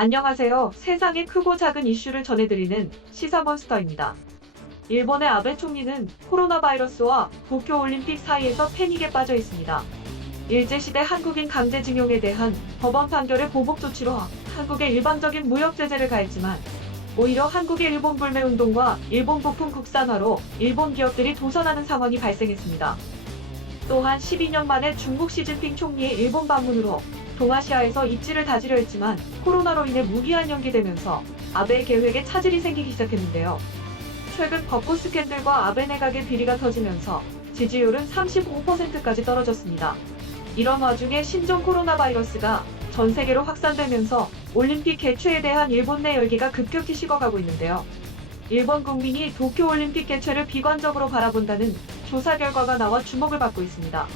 안녕하세요. 세상의 크고 작은 이슈를 전해드리는 시사몬스터입니다. 일본의 아베 총리는 코로나 바이러스와 도쿄올림픽 사이에서 패닉에 빠져 있습니다. 일제시대 한국인 강제징용에 대한 법원 판결의 보복 조치로 한국에 일방적인 무역 제재를 가했지만 오히려 한국의 일본 불매운동과 일본 부품 국산화로 일본 기업들이 도전하는 상황이 발생했습니다. 또한 12년 만에 중국 시진핑 총리의 일본 방문으로 동아시아에서 입지를 다지려 했지만 코로나로 인해 무기한 연기되면서 아베의 계획에 차질이 생기기 시작했는데요. 최근 벚꽃 스캔들과 아베 내각의 비리가 터지면서 지지율은 35%까지 떨어졌습니다. 이런 와중에 신종 코로나 바이러스가 전 세계로 확산되면서 올림픽 개최에 대한 일본 내 열기가 급격히 식어가고 있는데요. 일본 국민이 도쿄올림픽 개최를 비관적으로 바라본다는 조사 결과가 나와 주목을 받고 있습니다.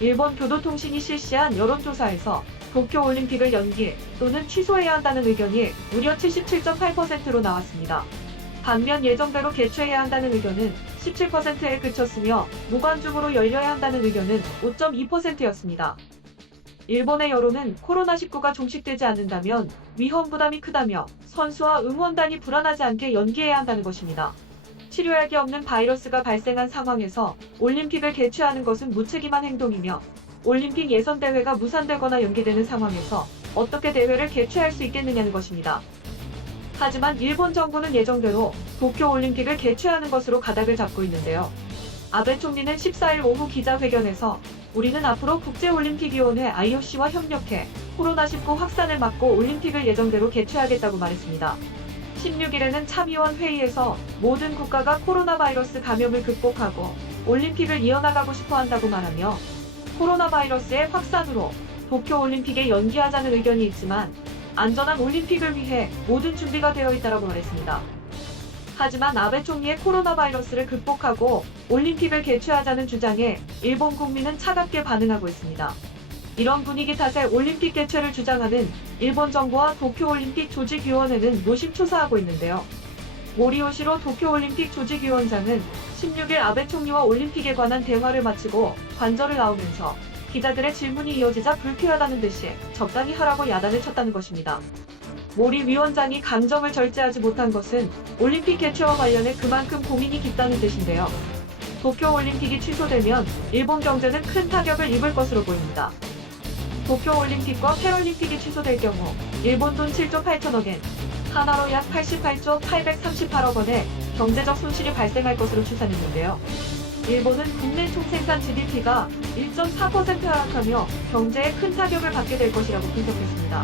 일본 교도통신이 실시한 여론조사에서 도쿄올림픽을 연기 또는 취소해야 한다는 의견이 무려 77.8%로 나왔습니다. 반면 예정대로 개최해야 한다는 의견은 17%에 그쳤으며 무관중으로 열려야 한다는 의견은 5.2%였습니다. 일본의 여론은 코로나19가 종식되지 않는다면 위험 부담이 크다며 선수와 응원단이 불안하지 않게 연기해야 한다는 것입니다. 치료약이 없는 바이러스가 발생한 상황에서 올림픽을 개최하는 것은 무책임한 행동이며 올림픽 예선대회가 무산되거나 연기되는 상황에서 어떻게 대회를 개최할 수 있겠느냐는 것입니다. 하지만 일본 정부는 예정대로 도쿄올림픽을 개최하는 것으로 가닥을 잡고 있는데요. 아베 총리는 14일 오후 기자회견에서 우리는 앞으로 국제올림픽위원회 IOC와 협력해 코로나19 확산을 막고 올림픽을 예정대로 개최하겠다고 말했습니다. 16일에는 참의원 회의에서 모든 국가가 코로나 바이러스 감염을 극복하고 올림픽을 이어나가고 싶어 한다고 말하며 코로나 바이러스의 확산으로 도쿄올림픽에 연기하자는 의견이 있지만 안전한 올림픽을 위해 모든 준비가 되어 있다고 말했습니다. 하지만 아베 총리의 코로나 바이러스를 극복하고 올림픽을 개최하자는 주장에 일본 국민은 차갑게 반응하고 있습니다. 이런 분위기 탓에 올림픽 개최를 주장하는 일본 정부와 도쿄올림픽 조직위원회는 노심초사하고 있는데요. 모리요시로 도쿄올림픽 조직위원장은 16일 아베 총리와 올림픽에 관한 대화를 마치고 관저를 나오면서 기자들의 질문이 이어지자 불쾌하다는 듯이 적당히 하라고 야단을 쳤다는 것입니다. 모리 위원장이 감정을 절제하지 못한 것은 올림픽 개최와 관련해 그만큼 고민이 깊다는 뜻인데요. 도쿄올림픽이 취소되면 일본 경제는 큰 타격을 입을 것으로 보입니다. 도쿄올림픽과 패럴림픽이 취소될 경우 일본 돈 7조 8천억 엔, 하나로 약 88조 838억 원의 경제적 손실이 발생할 것으로 추산했는데요. 일본은 국내 총생산 GDP가 1.4% 하락하며 경제에 큰 타격을 받게 될 것이라고 분석했습니다.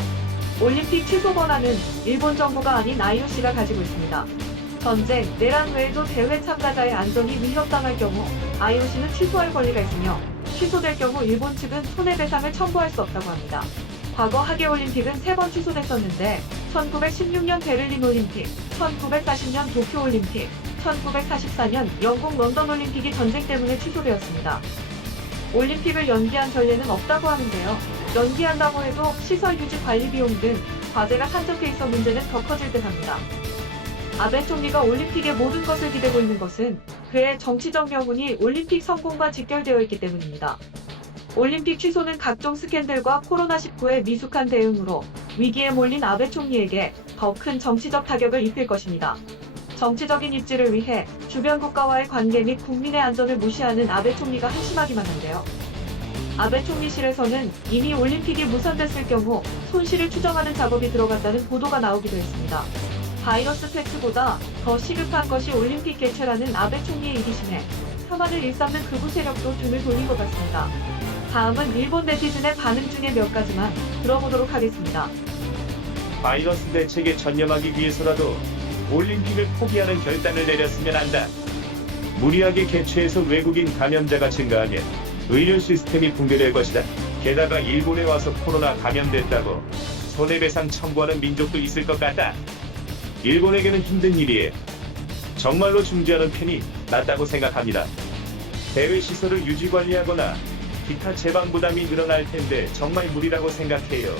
올림픽 취소 권한은 일본 정부가 아닌 IOC가 가지고 있습니다. 전쟁, 내란 외에도 대회 참가자의 안전이 위협당할 경우 IOC는 취소할 권리가 있으며 취소될 경우 일본 측은 손해배상을 청구할 수 없다고 합니다. 과거 하계올림픽은 3번 취소됐었는데 1916년 베를린 올림픽, 1940년 도쿄올림픽, 1944년 영국 런던 올림픽이 전쟁 때문에 취소되었습니다. 올림픽을 연기한 전례는 없다고 하는데요. 연기한다고 해도 시설 유지 관리 비용 등 과제가 산적해 있어 문제는 더 커질 듯합니다. 아베 총리가 올림픽의 모든 것을 기대고 있는 것은 그의 정치적 명운이 올림픽 성공과 직결되어 있기 때문입니다. 올림픽 취소는 각종 스캔들과 코로나19의 미숙한 대응으로 위기에 몰린 아베 총리에게 더 큰 정치적 타격을 입힐 것입니다. 정치적인 입지를 위해 주변 국가와의 관계 및 국민의 안전을 무시하는 아베 총리가 한심하기만 한데요. 아베 총리실에서는 이미 올림픽이 무산됐을 경우 손실을 추정하는 작업이 들어갔다는 보도가 나오기도 했습니다. 바이러스 패치보다 더 시급한 것이 올림픽 개최라는 아베 총리의 이기심에 혐한을 일삼는 극우 세력도 등을 돌린 것 같습니다. 다음은 일본 네티즌의 반응 중에 몇 가지만 들어보도록 하겠습니다. 바이러스 대책에 전념하기 위해서라도 올림픽을 포기하는 결단을 내렸으면 한다. 무리하게 개최해서 외국인 감염자가 증가하면 의료 시스템이 붕괴될 것이다. 게다가 일본에 와서 코로나 감염됐다고 손해배상 청구하는 민족도 있을 것 같다. 일본에게는 힘든 일이에요. 정말로 중지하는 편이 낫다고 생각합니다. 대회 시설을 유지 관리하거나 기타 재방 부담이 늘어날 텐데 정말 무리라고 생각해요.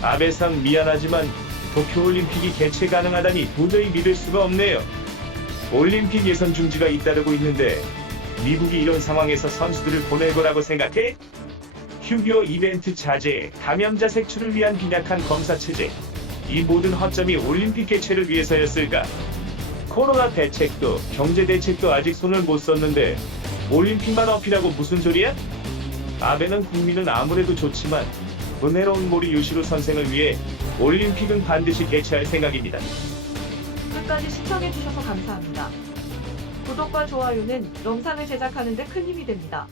아베상 미안하지만 도쿄올림픽이 개최 가능하다니 도저히 믿을 수가 없네요. 올림픽 예선 중지가 잇따르고 있는데 미국이 이런 상황에서 선수들을 보낼 거라고 생각해? 휴교 이벤트 자제, 감염자 색출을 위한 빈약한 검사 체제, 이 모든 허점이 올림픽 개최를 위해서였을까? 코로나 대책도 경제 대책도 아직 손을 못 썼는데 올림픽만 어필하고 무슨 소리야? 아베는 국민은 아무래도 좋지만 은혜로운 모리 요시로 선생을 위해 올림픽은 반드시 개최할 생각입니다. 끝까지 시청해주셔서 감사합니다. 구독과 좋아요는 영상을 제작하는 데 큰 힘이 됩니다.